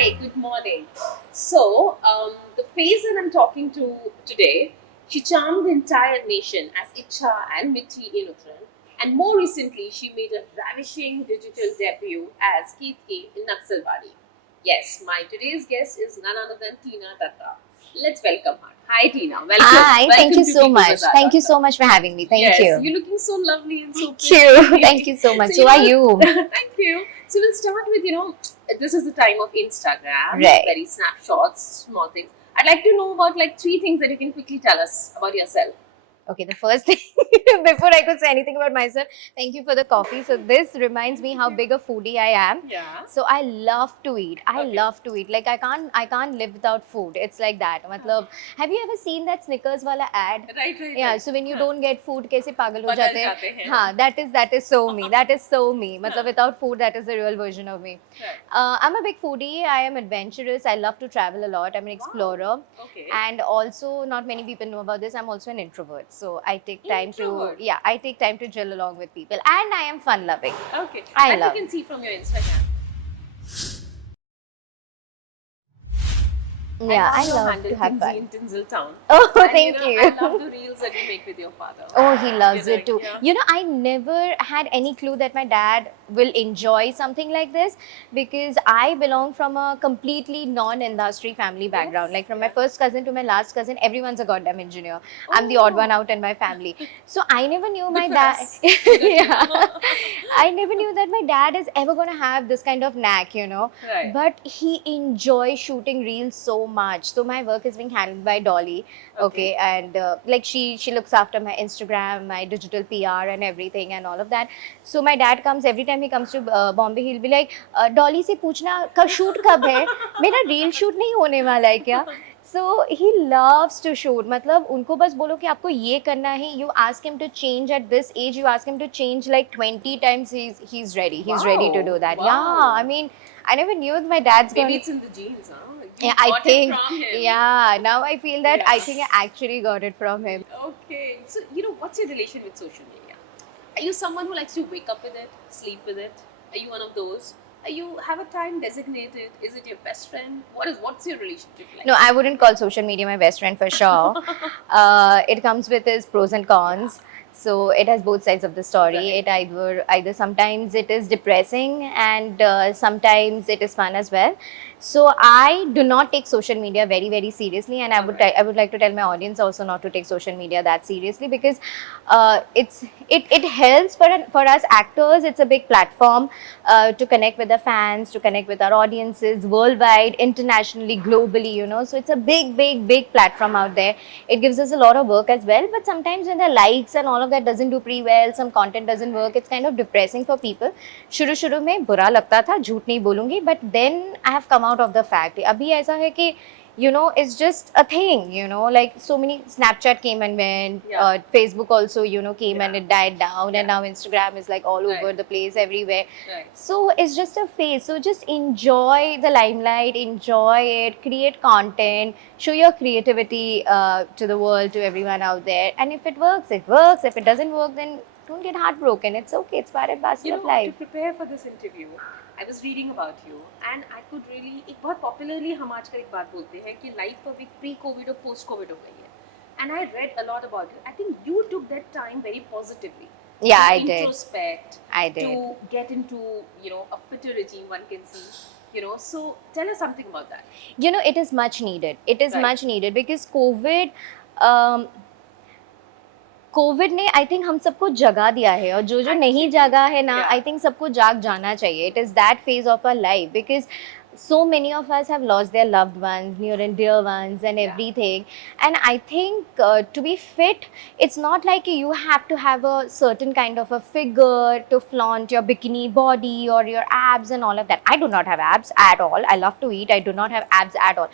Hi, good morning. The face that I'm talking to today, she charmed the entire nation as Icha and Mitti Inutran, and more recently, she made a ravishing digital debut as Keitki in Naxalbari. Yes, my today's guest is none other than Tina Datta. Let's welcome her. Hi, Tina. Welcome. Hi, thank Welcome you to so People much. Bazaar. Thank you so much for having me. Thank Yes, you. you're looking so lovely and so Thank you. pretty. Thank you so much. So, So are you? thank you. So we'll start with, this is the time of Instagram, Right. very snapshots, small things. I'd like to know about like three things that you can quickly tell us about yourself. Okay, the first thing, before I could say anything about myself, thank you for the coffee. So this reminds me how big a foodie I am. Yeah. So I love to eat. I Okay. love to eat. Like I can't live without food. It's like that. Matlab, have you ever seen that Snickers wala ad? Right. Yeah. So when you don't get food, kaise pagal ho Badal jate hain? jate hain. हाँ, that is so me. That is so me. Matlab without food, that is the real version of me. Right. I'm a big foodie. I am adventurous. I love to travel a lot. I'm an explorer. Okay. And also, not many people know about this. I'm also an introvert. So I take time Introvert? I take time to chill along with people. And I am fun loving. Okay. I As love. you can see from your Instagram. Yeah, I your love handle, to have Tinsy fun. in Tinseltown. Oh, And, thank I you. love the reels that you make with your father. Oh, he loves You know, it too. yeah. You know, I never had any clue that my dad will enjoy something like this because I belong from a completely non-industry family background. Yes, Like from yeah. my first cousin to my last cousin, everyone's a goddamn engineer. I'm the odd one Oh. out in my family. So I never knew my for dad. us. Yeah. I never knew that my dad is ever going to have this kind of knack, Right. But he enjoys shooting reels so much. So my work is being handled by Dolly. Okay, and like she looks after my Instagram, my digital PR and everything and all of that. So my dad comes every time he comes to Bombay, he'll be like, Dolly से पूछना कब shoot कब है? मेरा reel shoot नहीं होने वाला है क्या? So he loves to shoot. मतलब उनको बस बोलो कि आपको ये करना है. You ask him to change at this age. You ask him to change like 20 times. He's ready. He's ready to do that. Wow. Yeah, I mean, I never knew that my dad's Maybe going. it's in the genes, huh? You Yeah, I got think. it from him. Yeah, now I feel that Yeah. I think I actually got it from him. Okay. So, what's your relation with social media? Are you someone who likes to wake up with it, sleep with it? Are you one of those? Are you have a time designated? Is it your best friend? What's your relationship like? No, I wouldn't call social media my best friend for sure. It comes with its pros and cons. So it has both sides of the story. Right. It either sometimes it is depressing and sometimes it is fun as well. So I do not take social media very seriously, and Alright. I would like to tell my audience also not to take social media that seriously because it helps for us actors. It's a big platform to connect with the fans, to connect with our audiences worldwide, internationally, globally, So it's a big platform out there. It gives us a lot of work as well. But sometimes when the likes and all of that doesn't do pretty well, some content doesn't work, it's kind of depressing for people. शुरू में बुरा लगता था, झूठ नहीं बोलूँगी, but then I have come out of the fact. अभी ऐसा है कि it's just a thing, like so many Snapchat came and went, Yeah. Facebook also, came Yeah. and it died down, and Yeah. now Instagram is like all over Right. the place, everywhere. Right. So it's just a phase. So just enjoy the limelight, enjoy it, create content, show your creativity to the world, to everyone out there. And if it works, it works. If it doesn't work, then don't get heartbroken. It's okay. It's part and parcel of To life. prepare for this interview, I was reading about you and I could really एक बहुत popularly हम आजकल एक बात बोलते हैं कि life अब एक pre-COVID और post-COVID हो गई है. And I read a lot about it. I think you took that time very positively. Yeah, To I did. introspect. I did. To get into a fitter regime, one can see. So tell us something about that. It is much needed. It is Right. much needed because Covid ने I think हम सबको जगा दिया है और जो नहीं जागा है ना आई थिंक सबको जाग जाना चाहिए it is that phase of a life because so many of us have lost their loved ones, near and dear ones, and everything. And I think to be fit, it's not like you have to have a certain kind of a figure to flaunt your bikini body or your abs and all of that. I do not have abs at all. I love to eat. I do not have abs at all.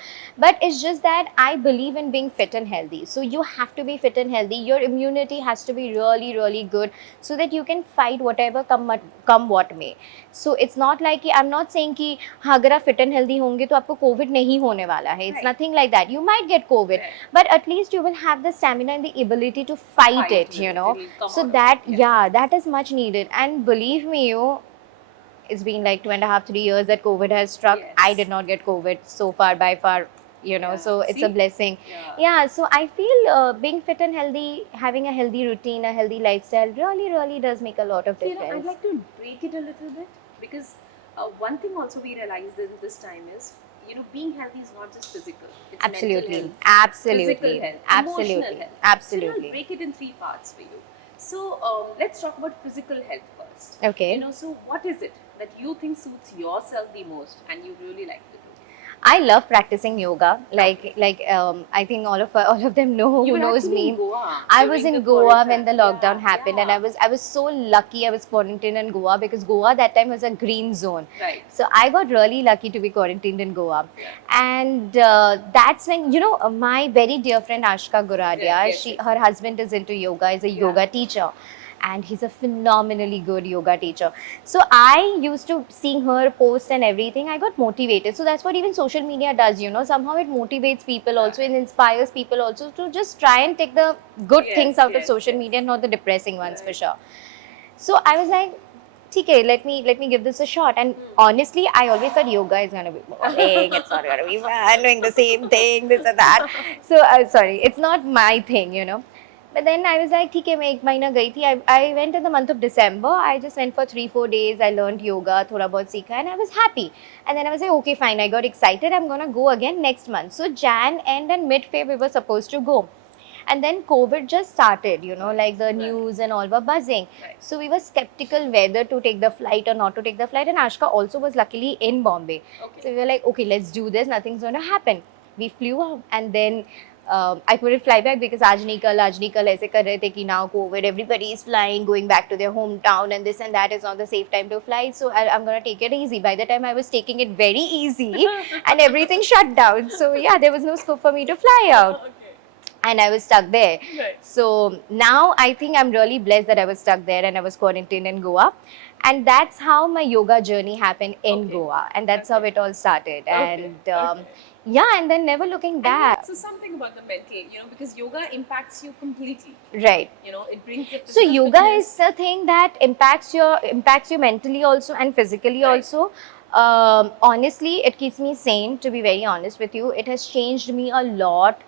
But it's just that I believe in being fit and healthy. So you have to be fit and healthy. Your immunity has to be really good so that you can fight whatever come what may. So it's not like I'm not saying कि हाँ अगर आप fit and healthy होंगे तो आपको COVID नहीं होने वाला है. It's nothing like that. You might get COVID, but at least you will have the stamina and the ability to fight it, So that, that is much needed. And believe me, it's been like 2.5, 3 years that COVID has struck. Yes. I did not get COVID so far, by far, Yeah. so it's See? a blessing. Yeah. Yeah, so I feel being fit and healthy, having a healthy routine, a healthy lifestyle really, really does make a lot of So, difference. I'd like to break it a little bit because one thing also we realized in this time is, being healthy is not just physical. It's Absolutely. mental health, Absolutely. physical health, Absolutely. emotional health. Absolutely. So, I'll break it in 3 parts for you. So, let's talk about physical health first. Okay. So what is it that you think suits yourself the most and you really like to do? I love practicing yoga. I think all of them know You who were knows actually me. in Goa I was during in the Goa quarantine. when the lockdown Yeah, happened, and yeah. I was so lucky. I was quarantined in Goa because Goa that time was a green zone. Right. So I got really lucky to be quarantined in Goa, Yeah. and that's when my very dear friend Ashka Guradia. Yes, Her husband is into yoga. Is a yoga teacher. And he's a phenomenally good yoga teacher. So I used to seeing her post and everything, I got motivated. So that's what even social media does, somehow it motivates people also, it inspires people also to just try and take the good things out of social media, not the depressing ones for sure. So I was like, okay, let me give this a shot. And honestly, I always thought yoga is gonna be boring. It's not gonna be fun doing the same thing, this and that. So sorry, it's not my thing. But then I was like, ठीक है मैं एक महीना गई थी. I went in the month of December. I just went for 3-4 days. I learned yoga, थोड़ा बहुत सीखा, and I was happy. And then I was like, okay, fine. I got excited. I'm gonna go again next month. So Jan end and mid-Feb we were supposed to go. And then COVID just started, like the news and all were buzzing. Right. So we were skeptical whether to take the flight or not to take the flight. And Ashka also was luckily in Bombay. Okay. So we were like, okay, let's do this. Nothing's going to happen. We flew out, and then I couldn't fly back because aaj nahi kal aise kar rahe the ki now COVID, everybody is flying, going back to their hometown, and this and that is not the safe time to fly. So I'm going to take it easy. By the time I was taking it very easy and everything shut down. So yeah, there was no scope for me to fly out. Okay. And I was stuck there. Right. So now I think I'm really blessed that I was stuck there and I was quarantined in Goa. And that's how my yoga journey happened in Goa. And that's how it all started. And yeah, and then never looking back. So something about the mental, because yoga impacts you completely. Right. It brings the So physical yoga fitness. is the thing that impacts you mentally also and physically also. Honestly, it keeps me sane, to be very honest with you. It has changed me a lot.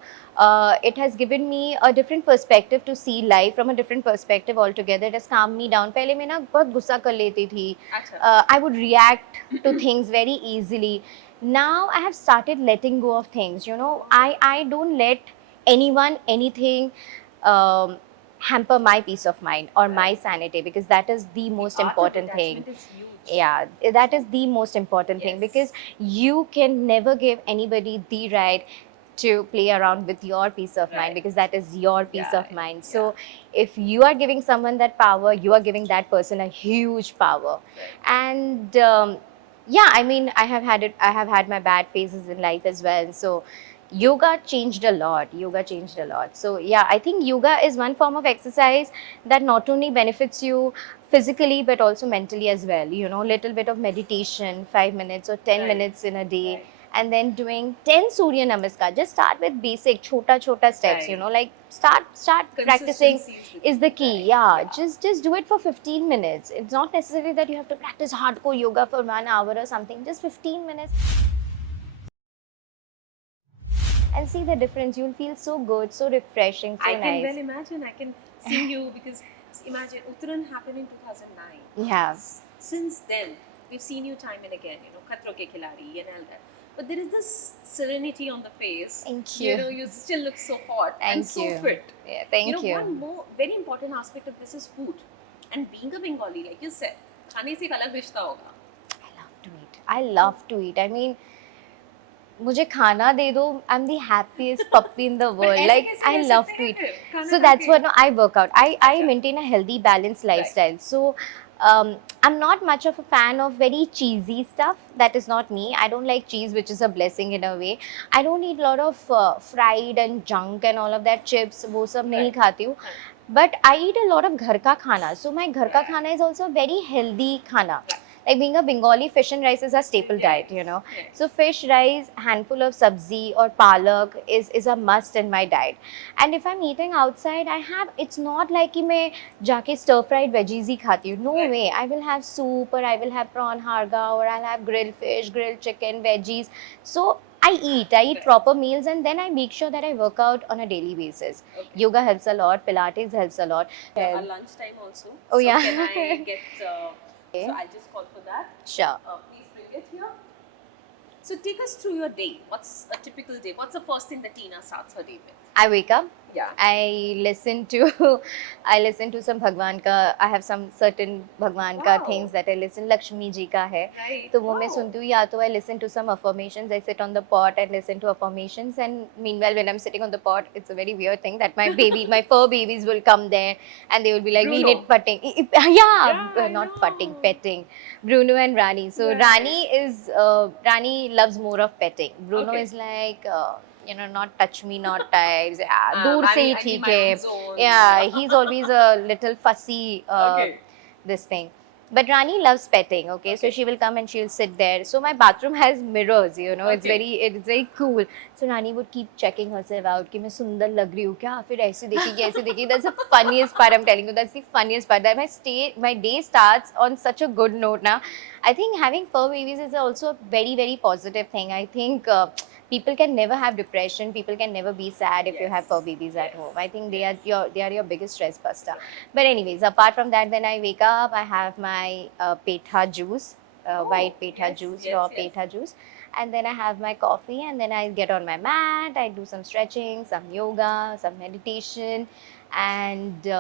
It has given me a different perspective to see life from a different perspective altogether. It has calmed me down. पहले मैं ना बहुत गुस्सा कर लेती थी. I would react to things very easily. Now I have started letting go of things. I don't let anyone, anything hamper my peace of mind or my sanity, because that is the most important thing. Is huge. Yeah, that is the most important thing, because you can never give anybody the right to play around with your peace of mind, because that is your peace of mind. So if you are giving someone that power, you are giving that person a huge power. And yeah, I mean, I have had my bad phases in life as well. So yoga changed a lot. So yeah, I think yoga is one form of exercise that not only benefits you physically but also mentally as well. Little bit of meditation, 5 minutes or 10 minutes in a day. And then doing 10 Surya Namaskar. Just start with basic, chota steps, like start practicing is the key. Yeah. Just do it for 15 minutes. It's not necessary that you have to practice hardcore yoga for 1 hour or something. Just 15 minutes. And see the difference. You'll feel so good, so refreshing, so nice. I can well imagine. I can see you because imagine Uttaran happened in 2009. Yeah. Since then, we've seen you time and again, Khatro Ke Khiladi and all that. But there is this serenity on the face. Thank you. You still look so hot and so fit. Yeah, thank you. One more very important aspect of this is food. And being a Bengali, like you said, खाने से एक अलग रिश्ता होगा. I love to eat. I mean, मुझे खाना दे दो, I'm the happiest puppy in the world. Like, I love to eat. So that's what I work out. I maintain a healthy, balanced lifestyle. So I'm not much of a fan of very cheesy stuff. That is not me. I don't like cheese, which is a blessing in a way. I don't eat a lot of fried and junk and all of that, chips. वो सब नहीं खाती हूँ. But I eat a lot of घर का खाना. So my घर का खाना is also very healthy खाना. Like being a Bengali, fish and rice is a staple diet, you know. Yes. So fish, rice, handful of sabzi or palak is a must in my diet. And if I'm eating outside, it's not like कि मैं जाके stir fried veggies ही खाती हूँ. No Right. way. I will have soup or I will have prawn harga or I'll have grilled fish, grilled chicken, veggies. So I eat proper meals, and then I make sure that I work out on a daily basis. Okay. Yoga helps a lot, Pilates helps a lot. Our lunchtime also. Oh, so yeah. Can I get? Okay. So I'll just call for that. Sure. Please bring it here. So take us through your day. What's a typical day? What's the first thing that Tina starts her day with? I wake up. Yeah. I listen to some Bhagwan ka. I have some certain Bhagwan ka Wow. things that I listen. Lakshmi ji ka hai. Right. तो वो मैं Wow. सुनती हूँ, या तो I listen to some affirmations. I sit on the pot and listen to affirmations, and meanwhile when I'm sitting on the pot, it's a very weird thing that my fur babies will come there and they will be like, we Bruno. need putting. Yeah, I Not know. putting, petting. Bruno and Rani. So Right. Rani loves more of petting. Bruno Okay. is like, not touch me, not types. Yeah, दूर से ही I need ठीक my है. own zone. Yeah, he's always a little fussy. Okay. This thing. But Rani loves petting. Okay, so Okay. she will come and she'll sit there. So my bathroom has mirrors. It's Okay. very cool. So Rani would keep checking herself out. कि मैं सुंदर लग रही हूँ क्या? फिर ऐसे देखी. That's the funniest part. I'm telling you, that's the funniest part. That my day starts on such a good note. Now, I think having fur babies is also a very very positive thing. I think. People can never have depression. People can never be sad if you have fur babies at home. I think they are your biggest stress buster. But anyways, apart from that, when I wake up, I have my petha juice, white petha juice, raw petha juice, and then I have my coffee, and then I get on my mat. I do some stretching, some yoga, some meditation, and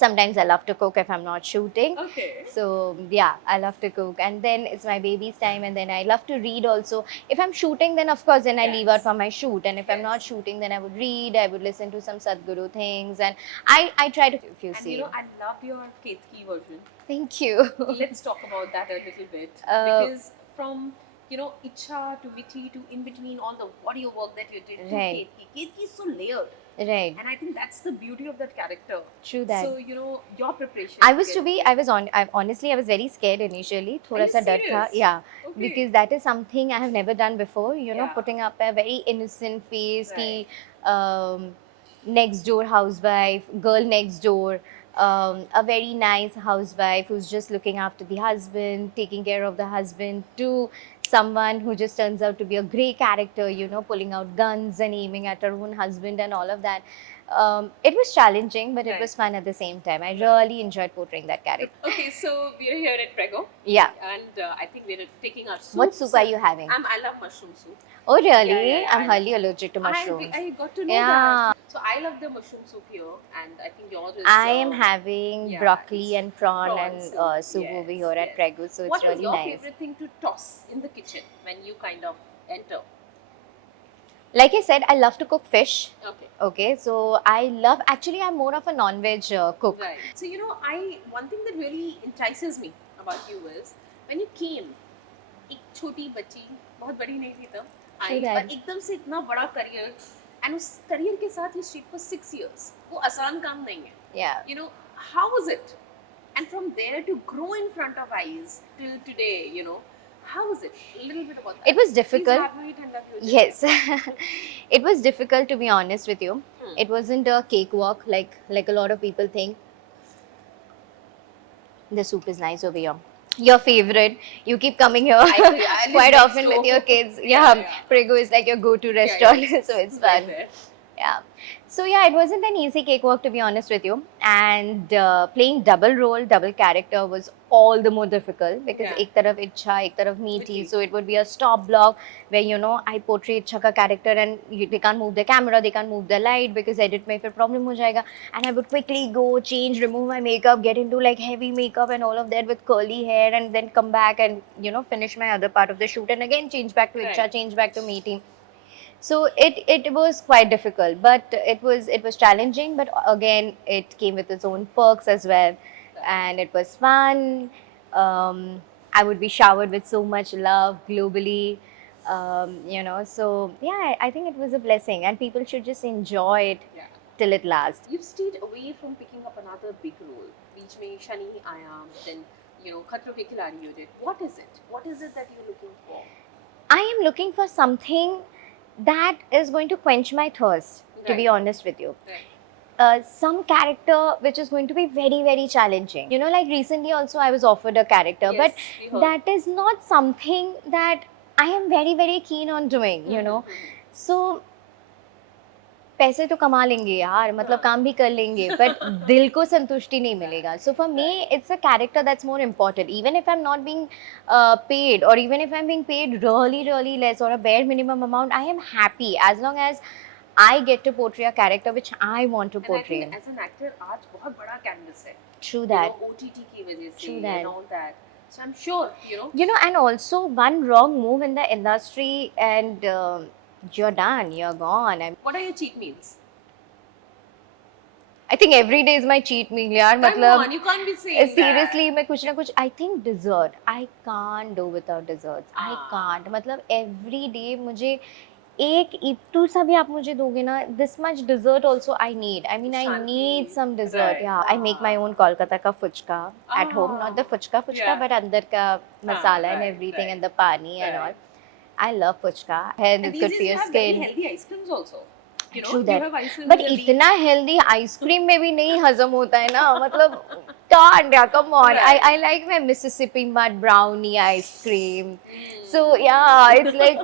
sometimes I love to cook if I'm not shooting. Okay. So yeah, I love to cook, and then it's my baby's time, and then I love to read also. If I'm shooting, then of course, then I leave out for my shoot, and if I'm not shooting, then I would read. I would listen to some Sadhguru things, and I try to. If you And see, I love your Ketki version. thank you. Let's talk about that a little bit. Because from Icha to Mithi to in between all the audio work that you did to Right. Ketki is so layered. Right. And I think that's the beauty of that character. True that. So, your preparation. I was honestly, I was very scared initially. थोड़ा सा डर था. Yeah. Okay. Because that is something I have never done before. Yeah. Putting up a very innocent face, Right. next door housewife, girl next door, a very nice housewife who's just looking after the husband, taking care of the husband, to someone who just turns out to be a grey character, pulling out guns and aiming at her own husband and all of that. It was challenging, but it was fun at the same time. I really enjoyed portraying that character. Okay, so we're here at Prego. Yeah. And I think we're taking our soup. What soup are you having? I love mushroom soup. Oh, really? Yeah, I'm highly allergic to mushrooms. I got to know Yeah. that. So I love the mushroom soup here, and I think yours is. I am having yeah, broccoli and prawn prawn and soup. soup Yes, over here at yes. Prego, so What it's really is your nice. favorite thing to toss in the kitchen when you kind of enter? Like I said, I love to cook fish. Okay. Okay, so actually, I'm more of a non-veg cook. Right. So one thing that really entices me about you is when you came, एक छोटी बच्ची, बहुत बड़ी नहीं थी तब, आई और एकदम से इतना बड़ा करियर, and उस करियर के साथ you stayed for 6 years. वो आसान काम नहीं है. Yeah. How was it? And from there to grow in front of eyes till today, how was it? A little bit about that. It was difficult. Please elaborate and love you. Yes. It was difficult, to be honest with you. It wasn't a cakewalk like a lot of people think. The soup is nice over here. Your favorite. You keep coming here I quite live often next with your door. kids. Yeah. Prego is like your go-to restaurant, Yeah. so it's Right fun. there. Yeah. So yeah, it wasn't an easy cakewalk, to be honest with you. And playing double role, double character was all the more difficult because ek taraf Icha, ek taraf Meeti. So it would be a stop block where I portray Icha ka character and they can't move the camera, they can't move the light because edit mein fir problem ho jayega. And I would quickly go, change, remove my makeup, get into like heavy makeup and all of that with curly hair, and then come back and finish my other part of the shoot and again change back to Icha, change back to Meeti. So it was quite difficult, but it was challenging. But again, it came with its own perks as well, and it was fun. I would be showered with so much love globally, So yeah, I think it was a blessing, and people should just enjoy it till it lasts. You've stayed away from picking up another big role. बीच में शनि आया, then Khatro Ke Khiladi you did. What is it? What is it that you're looking for? I am looking for something that is going to quench my thirst, to be Right. honest with you. Right. Some character which is going to be very, very challenging. Like recently also I was offered a character, Yes, but we heard. that is not something that I am very, very keen on doing. So पैसे तो कमा लेंगे यार, मतलब काम भी कर लेंगे, but दिल को संतुष्टि नहीं मिलेगा. So for me, it's a character that's more important. Even if I'm not being paid, or even if I'm being paid really, really less or a bare minimum amount, I am happy as long as I get to portray a character which I want to And I portray. think as an actor, आज बहुत बड़ा canvas है. True that. OTT की वजह से True that. and all that. So I'm sure, And also one wrong move in the industry and you're done, you're gone. What are your cheat meals? I think every day is my cheat meal, yaar. Come मतलब on, you can't be saying seriously, that. मैं कुछ ना कुछ, I think dessert. I can't do without desserts. I can't. मतलब every day मुझे एक इत्तू सा भी आप मुझे दोगे ना, this much dessert also I need. I mean, I need some dessert. Right. Yeah, I make my own Kolkata ka fuchka at home. Not the fuchka, Yeah. but अंदर का masala and right, everything right. and the pani and all. I love fuchka. And it's these good days for you your have very skin. healthy ice creams also. True you that. have ice cream But with a इतना healthy ice cream में भी नहीं हजम होता है ना, मतलब can't, yeah, come on. Right. I like my Mississippi mud brownie ice cream. So yeah, it's like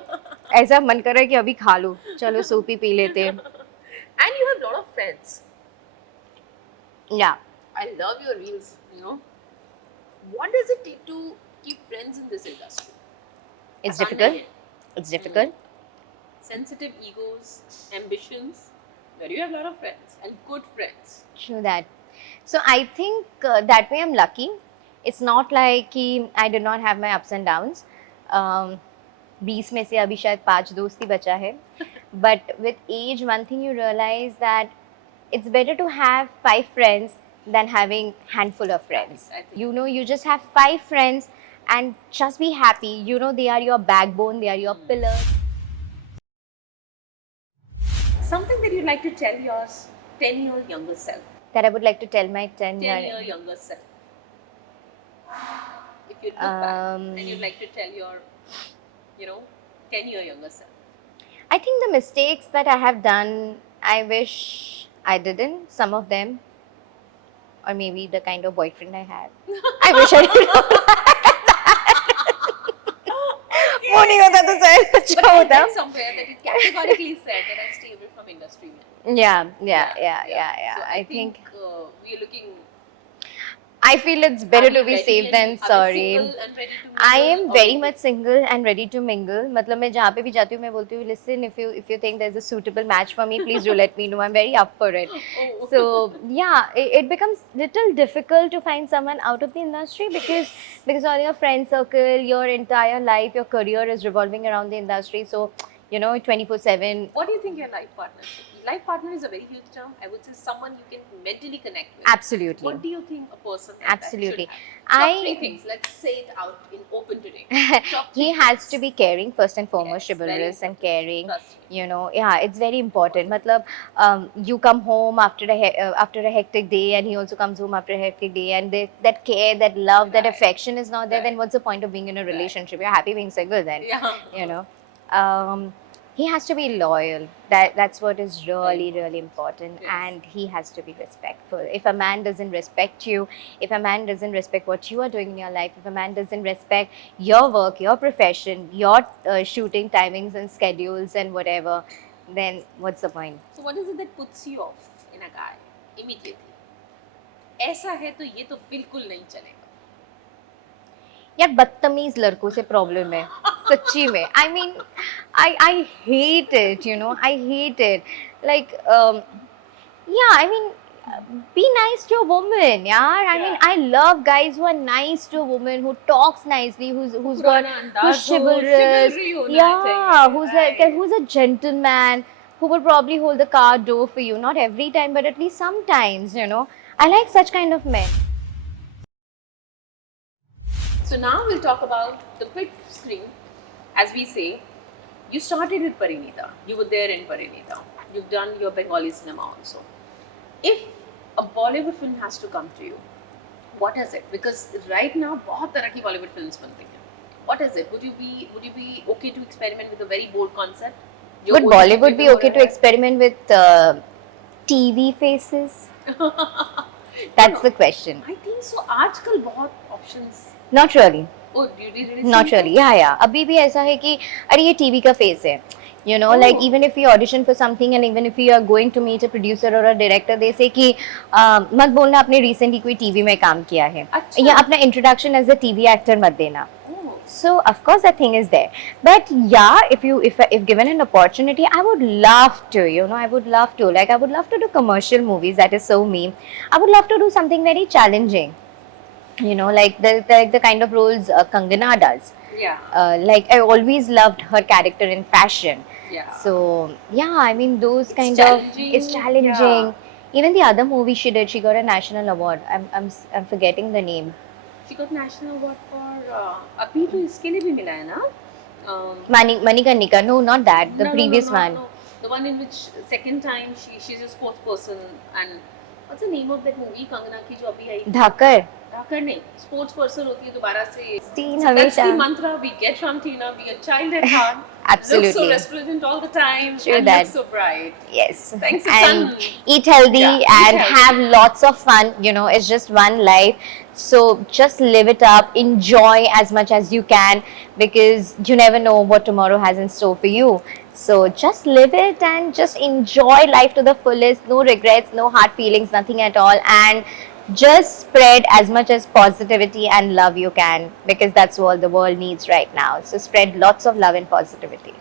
ऐसा मन कर रहा है कि अभी खा लो, चलो सूप ही पी लेते. And you have a lot of friends. Yeah. I love your reels, What does it take to keep friends in this industry? It's difficult. It's difficult. Sensitive egos, ambitions, where you have a lot of friends and good friends. True that. So I think that way I'm lucky. It's not like कि I did not have my ups and downs. 20 में से अभी शायद 5 दोस्त ही बचा है. But with age, one thing you realize that it's better to have 5 friends than having handful of friends. I think. You just have 5 friends and just be happy. They are your backbone, they are your pillars. Something that you'd like to tell your 10-year younger self. That I would like to tell my 10-year younger self. If you look back and you'd like to tell your, 10-year younger self. I think the mistakes that I have done, I wish I didn't, some of them. Or maybe the kind of boyfriend I had. I wish I didn't. वो नहीं होता तो शायद अच्छा But I होता. read somewhere that it categorically said that I stay away from industry men. Yeah. So I think we're looking. I feel it's better to be ready safe than and- Are sorry. we single and ready to mingle, I am or very we- much single and ready to mingle. मतलब मैं जहाँ पे भी जाती हूँ मैं बोलती हूँ, listen, if you think there's a suitable match for me, please do let me know. I'm very up for it. Oh. So yeah, it becomes little difficult to find someone out of the industry because all your friend circle, your entire life, your career is revolving around the industry. So 24/7. What do you think your life partner should be? Life partner is a very huge term. I would say someone you can mentally connect with. Absolutely. What do you think a person like Absolutely. that should have? Top 3 things. Let's say it out in open today. Top 3 He has to be caring first and foremost, Yes, very chivalrous and caring. Trust me. Yeah, it's very important. Matlab, you come home after a hectic day, and he also comes home after a hectic day, and that care, that love, that Right. affection is not there. Right. Then what's the point of being in a relationship? You're happy being single then. Yeah. He has to be loyal. That's what is really, Very really important. Yes. And he has to be respectful. If a man doesn't respect you, if a man doesn't respect what you are doing in your life, if a man doesn't respect your work, your profession, your shooting timings and schedules and whatever, then what's the point? So what is it that puts you off in a guy immediately? ऐसा है तो ये तो बिल्कुल नहीं चलेगा. यार बदतमीज लड़कों से प्रॉब्लम है सच्ची में. I mean, I hate it, I hate it. Like, yeah, I mean, be nice to a woman, yaar. I mean, I love guys who are nice to a woman, who talks nicely, who's got, who's chivalrous, yeah, who's a gentleman, who will probably hold the car door for you. Not every time, but at least sometimes, I like such kind of men. So now we'll talk about the big screen. As we say, you started with Parinita. You were there in Parinita. You've done your Bengali cinema also. If a Bollywood film has to come to you, What is it? Because right now बहुत तरह की Bollywood films बनती हैं. What is it? Would you be okay to experiment with a very bold concept? जो Would OTT Bollywood पे be हो okay to रहा है? experiment with TV faces? No, That's no. the question. I think so. आजकल बहुत options. Not really. Oh, you did really Not see really. that? Yeah. अभी भी ऐसा है कि अरे ये टीवी का फेस है. You know, like Oh. even if we audition for something and even if we are going to meet a producer or a director, they say कि मत बोलना आपने recently कोई टीवी में काम किया है. अच्छा. या अपना introduction as a TV actor मत देना. Oh. So of course that thing is there, but yeah, if given an opportunity, I would love to. You know, I would love to. Like I would love to do commercial movies. That is so me. I would love to do something very challenging. You know, like the kind of roles Kangana does. Yeah. Like I always loved her character in fashion. Yeah. So yeah, I mean those It's kind challenging, of it's challenging. yeah. Even the other movie she did, she got a national award. I'm forgetting the name. She got national award for अभी तो इसके लिए भी मिला है ना? Manikarnika. No, not that. The No, previous no, no, one. no. The one in which second time she's a sports person and what's the name of that movie Kangana की जो अभी आई? Dhakar. धाकर नहीं, sports person होती है दोबारा से. Teen That's हमेशा. the mantra we get from Tina. Be a child at heart. Absolutely. Look so resplendent all the time. True and that. look so bright. Yes. Thanks a And ton. eat healthy Yeah, eat and healthy. have lots of fun. You know, it's just one life. So just live it up. Enjoy as much as you can because you never know what tomorrow has in store for you. So just live it and just enjoy life to the fullest. No regrets, no hard feelings, nothing at all. And just spread as much as positivity and love you can because that's all the world needs right now. So spread lots of love and positivity.